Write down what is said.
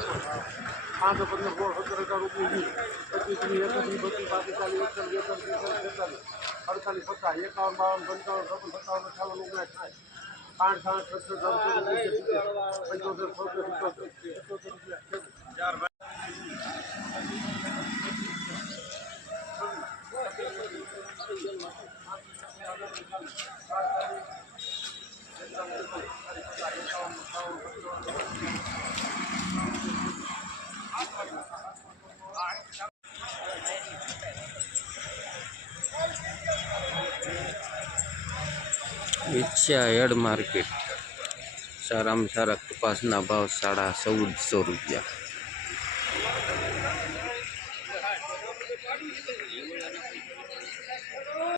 पाँच सौ पंद्रह करोड़ सत्तर हज़ार रुपये की पच्चीस में एक बत्तीस बत्तीस बाकी चालीस एक चालीस चालीस सैंतालीस अड़तालीस सत्ता इक्यावन बावन पंचावन छप्पन सत्तावन अठावन उन्नीस साठ साठ सत्तर सौ पचहत्तर सौ सौ सौ एड मार्केट सारा में सारा कपासना भाव साढ़ा चौदह सौ रुपया